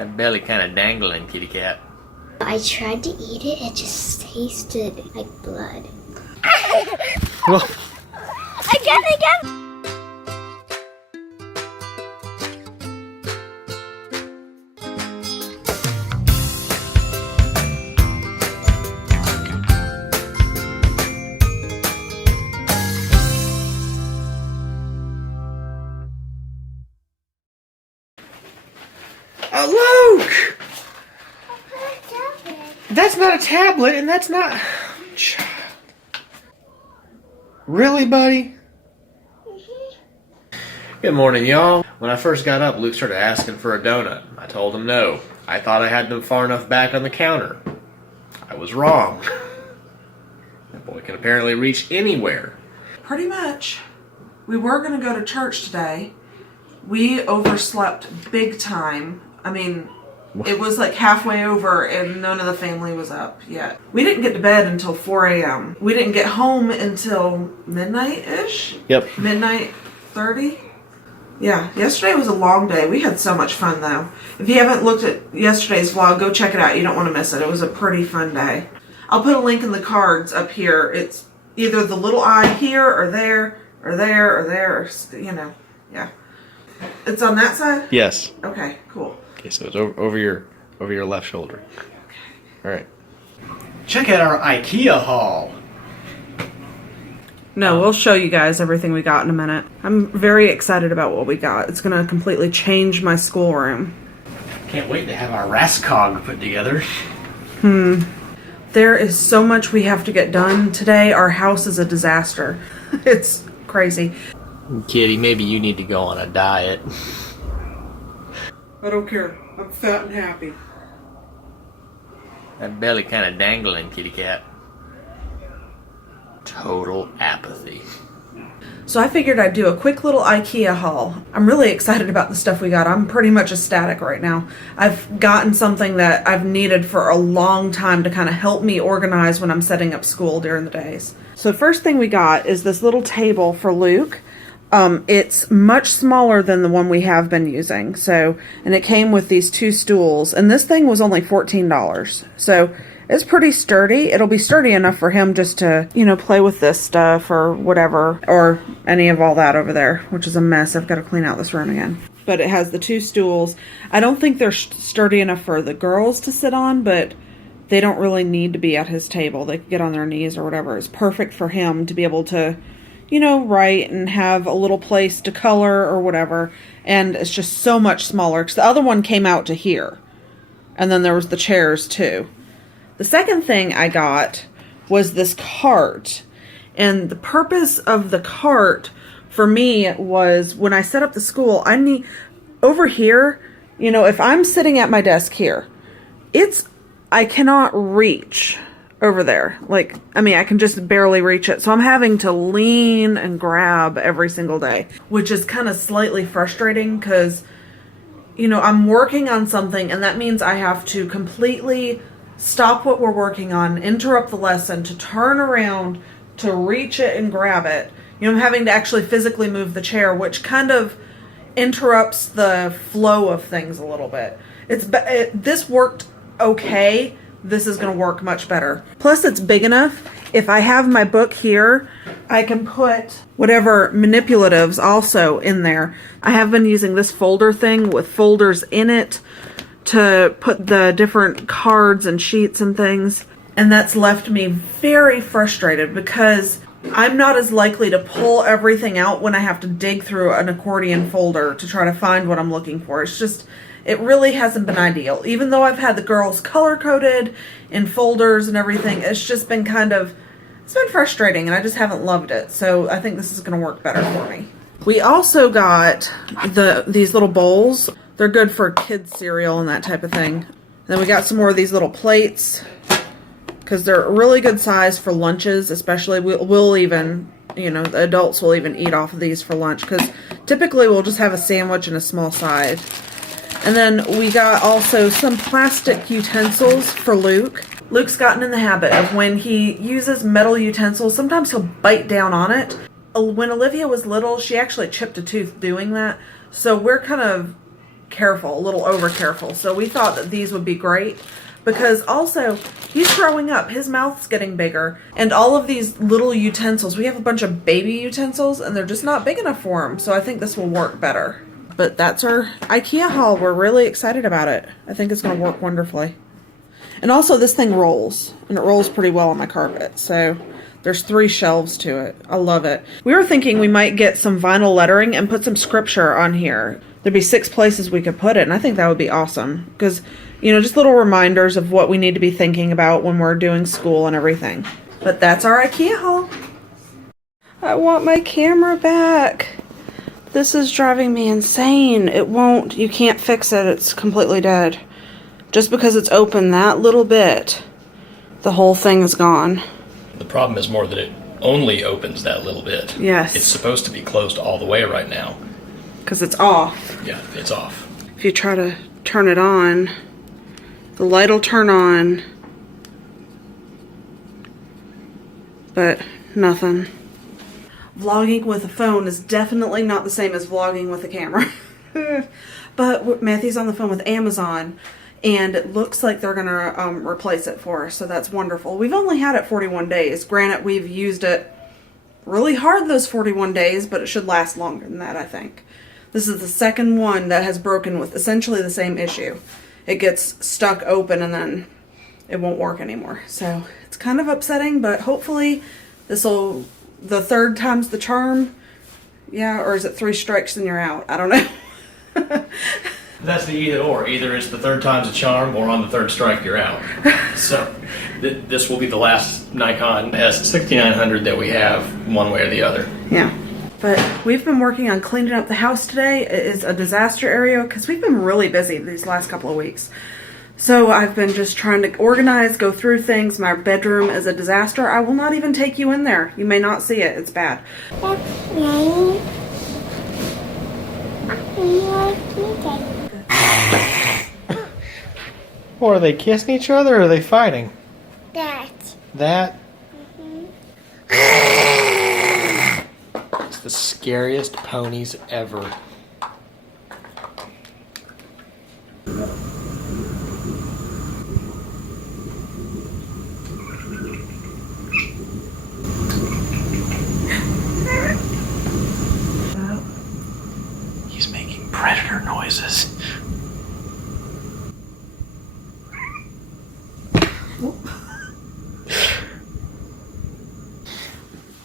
That belly kind of dangling, kitty cat. I tried to eat it, it just tasted like blood. Well, Again! Luke! That's not a tablet, and that's not... Really, buddy? Good morning, y'all. When I first got up, Luke started asking for a donut. I told him no. I thought I had them far enough back on the counter. I was wrong. That boy can apparently reach anywhere. Pretty much. We were going to go to church today. We overslept big time. I mean, it was like halfway over and none of the family was up yet. We didn't get to bed until 4 a.m. We didn't get home until midnight-ish? Yep. Midnight 30? Yeah, yesterday was a long day. We had so much fun though. If you haven't looked at yesterday's vlog, go check it out. You don't want to miss it. It was a pretty fun day. I'll put a link in the cards up here. It's either the little eye here or there or there or there, or, you know, yeah. It's on that side? Yes. Okay, cool. Okay, so it's over your left shoulder. All right. Check out our Ikea haul. No, we'll show you guys everything we got in a minute. I'm very excited about what we got. It's going to completely change my schoolroom. Can't wait to have our Rascog put together. There is so much we have to get done today. Our house is a disaster. It's crazy. Kitty, maybe you need to go on a diet. I don't care. I'm fat and happy. That belly kind of dangling, kitty cat. Total apathy. So I figured I'd do a quick little Ikea haul. I'm really excited about the stuff we got. I'm pretty much ecstatic right now. I've gotten something that I've needed for a long time to kind of help me organize when I'm setting up school during the days. So the first thing we got is this little table for Luke. It's much smaller than the one we have been using. And it came with these 2 stools, and this thing was only $14. So it's pretty sturdy. It'll be sturdy enough for him just to, you know, play with this stuff or whatever, or any of all that over there, which is a mess. I've got to clean out this room again. But it has the 2 stools. I don't think they're sturdy enough for the girls to sit on, but they don't really need to be at his table. They can get on their knees or whatever. It's perfect for him to be able to, you know, write and have a little place to color or whatever. And it's just so much smaller because the other one came out to here. And then there was the chairs too. The second thing I got was this cart. And the purpose of the cart for me was when I set up the school, I need, over here, you know, if I'm sitting at my desk here, I cannot reach over there. Like, I mean, I can just barely reach it. So I'm having to lean and grab every single day, which is kind of slightly frustrating because, you know, I'm working on something and that means I have to completely stop what we're working on, interrupt the lesson to turn around to reach it and grab it. You know, I'm having to actually physically move the chair, which kind of interrupts the flow of things a little bit. This worked okay. This is going to work much better. Plus it's big enough. If I have my book here, I can put whatever manipulatives also in there. I have been using this folder thing with folders in it to put the different cards and sheets and things. And that's left me very frustrated because I'm not as likely to pull everything out when I have to dig through an accordion folder to try to find what I'm looking for. It's just, it really hasn't been ideal. Even though I've had the girls color-coded in folders and everything, it's just been it's been frustrating and I just haven't loved it. So I think this is going to work better for me. We also got these little bowls. They're good for kids' cereal and that type of thing. Then we got some more of these little plates because they're a really good size for lunches, especially we'll even, you know, the adults will even eat off of these for lunch because typically we'll just have a sandwich and a small side. And then we got also some plastic utensils for Luke. Luke's gotten in the habit of when he uses metal utensils, sometimes he'll bite down on it. When Olivia was little, she actually chipped a tooth doing that. So we're kind of careful, a little over careful. So we thought that these would be great because also he's growing up. His mouth's getting bigger. And all of these little utensils, we have a bunch of baby utensils and they're just not big enough for him. So I think this will work better. But that's our IKEA haul. We're really excited about it. I think it's going to work wonderfully. And also this thing rolls, and it rolls pretty well on my carpet. So there's 3 shelves to it. I love it. We were thinking we might get some vinyl lettering and put some scripture on here. There'd be 6 places we could put it, and I think that would be awesome. Because, you know, just little reminders of what we need to be thinking about when we're doing school and everything. But that's our IKEA haul. I want my camera back. This is driving me insane. It won't, you can't fix it. It's completely dead. Just because it's open that little bit, the whole thing is gone. The problem is more that it only opens that little bit. Yes. It's supposed to be closed all the way right now. Because it's off. Yeah, it's off. If you try to turn it on, the light will turn on. But nothing. Vlogging with a phone is definitely not the same as vlogging with a camera. But Matthew's on the phone with Amazon. And it looks like they're going to replace it for us. So that's wonderful. We've only had it 41 days. Granted, we've used it really hard those 41 days, but it should last longer than that, I think. This is the second one that has broken with essentially the same issue. It gets stuck open and then it won't work anymore. So it's kind of upsetting, but hopefully this will, the 3rd time's the charm. Yeah, or is it 3 strikes and you're out? I don't know. That's the either or. Either it's the 3rd time's a charm, or on the 3rd strike you're out. So this will be the last Nikon S6900 that we have, one way or the other. Yeah. But we've been working on cleaning up the house today. It is a disaster area because we've been really busy these last couple of weeks. So I've been just trying to organize, go through things. My bedroom is a disaster. I will not even take you in there. You may not see it. It's bad. That's right. Or are they kissing each other or are they fighting? That. That? It's the scariest ponies ever. He's making predator noises.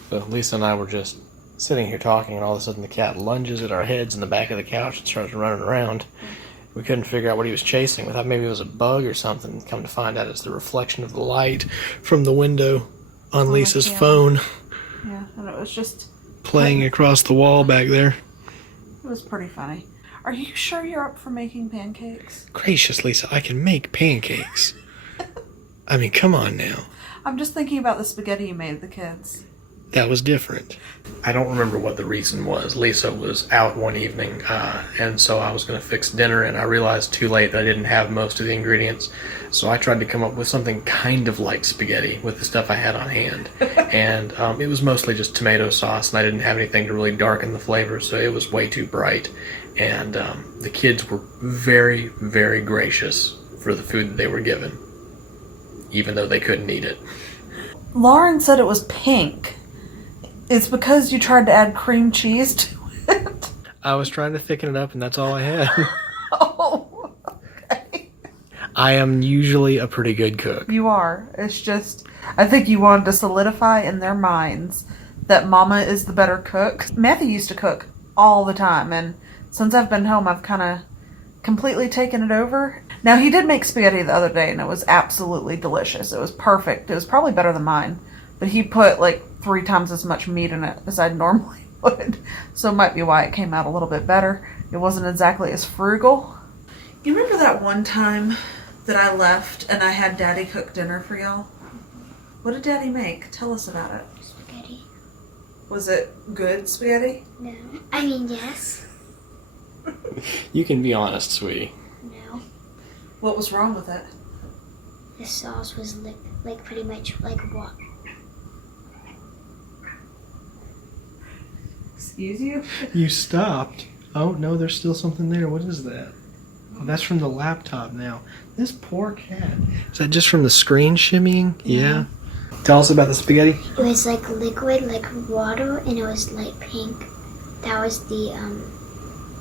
So Lisa and I were just sitting here talking, and all of a sudden the cat lunges at our heads in the back of the couch and starts running around. We couldn't figure out what he was chasing. We thought maybe it was a bug or something. Come to find out it's the reflection of the light from the window on Lisa's phone. Yeah, and it was just playing across the wall back there. It was pretty funny. Are you sure you're up for making pancakes? Gracious, Lisa, I can make pancakes. I mean, come on now. I'm just thinking about the spaghetti you made the kids. That was different. I don't remember what the reason was. Lisa was out one evening, and so I was going to fix dinner, and I realized too late that I didn't have most of the ingredients. So I tried to come up with something kind of like spaghetti with the stuff I had on hand. And it was mostly just tomato sauce, and I didn't have anything to really darken the flavor, so it was way too bright. And the kids were very, very gracious for the food that they were given, even though they couldn't eat it. Lauren said it was pink. It's because you tried to add cream cheese to it. I was trying to thicken it up, and that's all I had. Oh, okay. I am usually a pretty good cook. You are. It's just, I think you wanted to solidify in their minds that Mama is the better cook. Matthew used to cook all the time, and since I've been home, I've kind of completely taken it over. Now, he did make spaghetti the other day, and it was absolutely delicious. It was perfect. It was probably better than mine. But he put like 3 times as much meat in it as I normally would. So it might be why it came out a little bit better. It wasn't exactly as frugal. You remember that one time that I left and I had Daddy cook dinner for y'all? What did Daddy make? Tell us about it. Spaghetti. Was it good spaghetti? No. I mean, yes. You can be honest, sweetie. No. What was wrong with it? The sauce was like pretty much like water. Excuse you? You stopped. Oh, no, there's still something there. What is that? Oh, that's from the laptop now. This poor cat. Is that just from the screen shimmying? Yeah. Tell us about the spaghetti. It was like liquid, like water, and it was light pink. That was the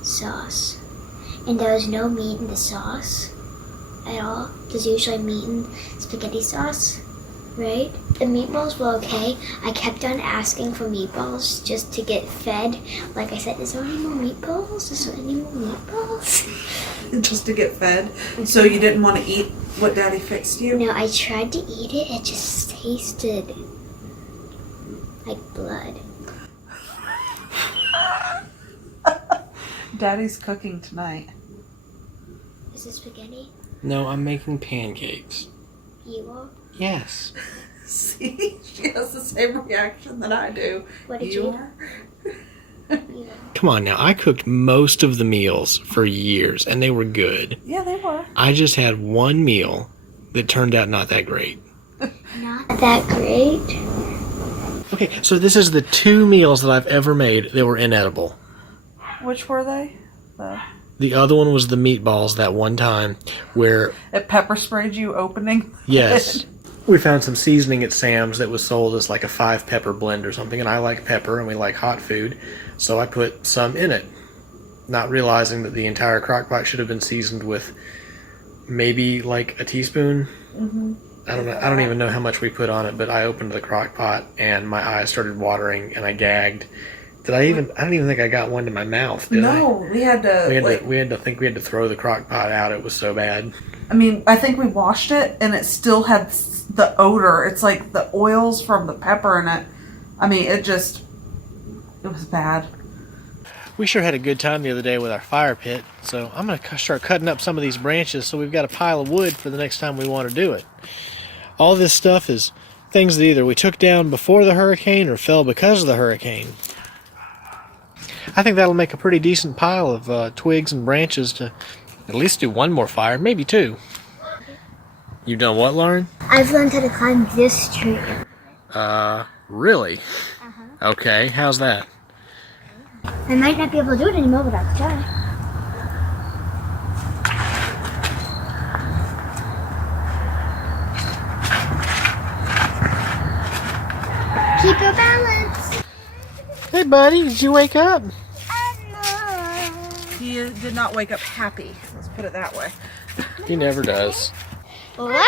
sauce. And there was no meat in the sauce at all. There's usually meat in spaghetti sauce, right? The meatballs were okay. I kept on asking for meatballs just to get fed. Like I said, is there any more meatballs? Is there any more meatballs? Just to get fed. So you didn't want to eat what Daddy fixed you? No, I tried to eat it. It just tasted like blood. Daddy's cooking tonight. Is it spaghetti? No, I'm making pancakes. You are? Yes. See? She has the same reaction that I do. What did you are? You are. Come on now, I cooked most of the meals for years, and they were good. Yeah, they were. I just had one meal that turned out not that great. Not that great. Okay, so this is the 2 meals that I've ever made that were inedible. Which were they? The other one was the meatballs that one time where... It pepper sprayed you opening? Yes. We found some seasoning at Sam's that was sold as like a 5-pepper blend or something, and I like pepper and we like hot food, so I put some in it, not realizing that the entire crock pot should have been seasoned with maybe like a teaspoon. Mm-hmm. I don't know. I don't even know how much we put on it, but I opened the crock pot and my eyes started watering and I gagged. I don't even think I got one to my mouth, did I? No, we had to. We had to throw the crock pot out. It was so bad. I mean, I think we washed it and it still had the odor. It's like the oils from the pepper in it. I mean, it was bad. We sure had a good time the other day with our fire pit, so I'm going to start cutting up some of these branches so we've got a pile of wood for the next time we want to do it. All this stuff is things that either we took down before the hurricane or fell because of the hurricane. I think that'll make a pretty decent pile of twigs and branches to at least do one more fire, maybe 2. You done what, Lauren? I've learned how to climb this tree. Really? Okay, how's that? I might not be able to do it anymore, but I'll try. Keep your balance. Hey, buddy, did you wake up? He did not wake up happy. Let's put it that way. He never does. Okay.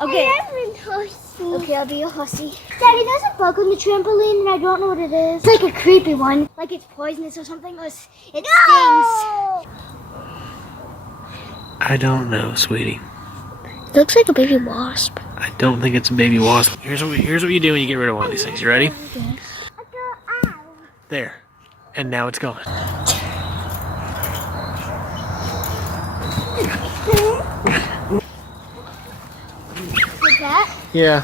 Okay, I'll be a hussy. Daddy, there's a bug on the trampoline and I don't know what it is. It's like a creepy one. Like it's poisonous or something. Or it stings. I don't know, sweetie. It looks like a baby wasp. I don't think it's a baby wasp. Here's what you do when you get rid of one of these things. You ready? Okay. There. And now it's gone. Like that? Yeah.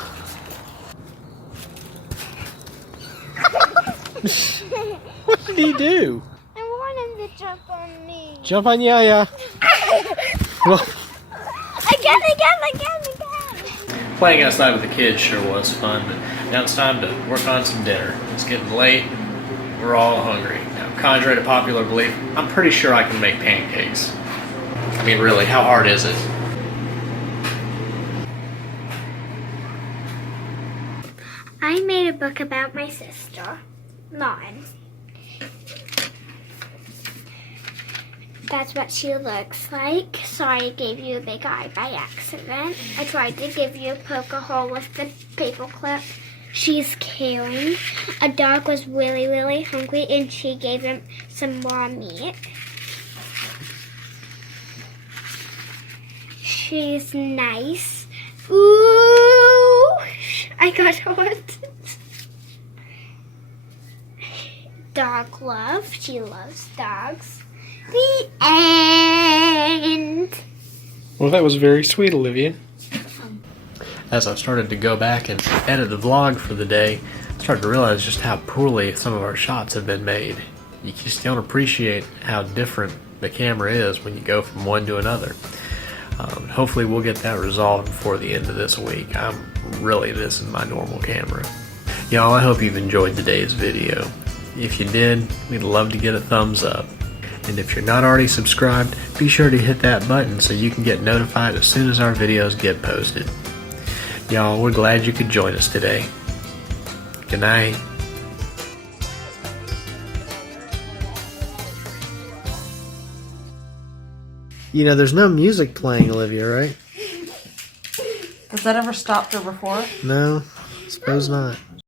What did he do? I want him to jump on me. Jump on Yaya. Well, Again. playing outside with the kids sure was fun, but now it's time to work on some dinner. It's getting late. We're all hungry. Now, contrary to popular belief, I'm pretty sure I can make pancakes. I mean, really, how hard is it? I made a book about my sister, Lauren. That's what she looks like. Sorry I gave you a big eye by accident. I tried to give you a poke a hole with the paper clip. She's caring. A dog was really hungry and she gave him some raw meat. She's nice. Ooh, I got hurt. Dog love. She loves dogs. The end. Well, that was very sweet, Olivia. As I started to go back and edit the vlog for the day, I started to realize just how poorly some of our shots have been made. You just don't appreciate how different the camera is when you go from one to another. Hopefully we'll get that resolved before the end of this week. I'm really missing my normal camera. Y'all, I hope you've enjoyed today's video. If you did, we'd love to get a thumbs up. And if you're not already subscribed, be sure to hit that button so you can get notified as soon as our videos get posted. Y'all, we're glad you could join us today. Good night. You know, there's no music playing, Olivia, right? Has that ever stopped her before? No, suppose not.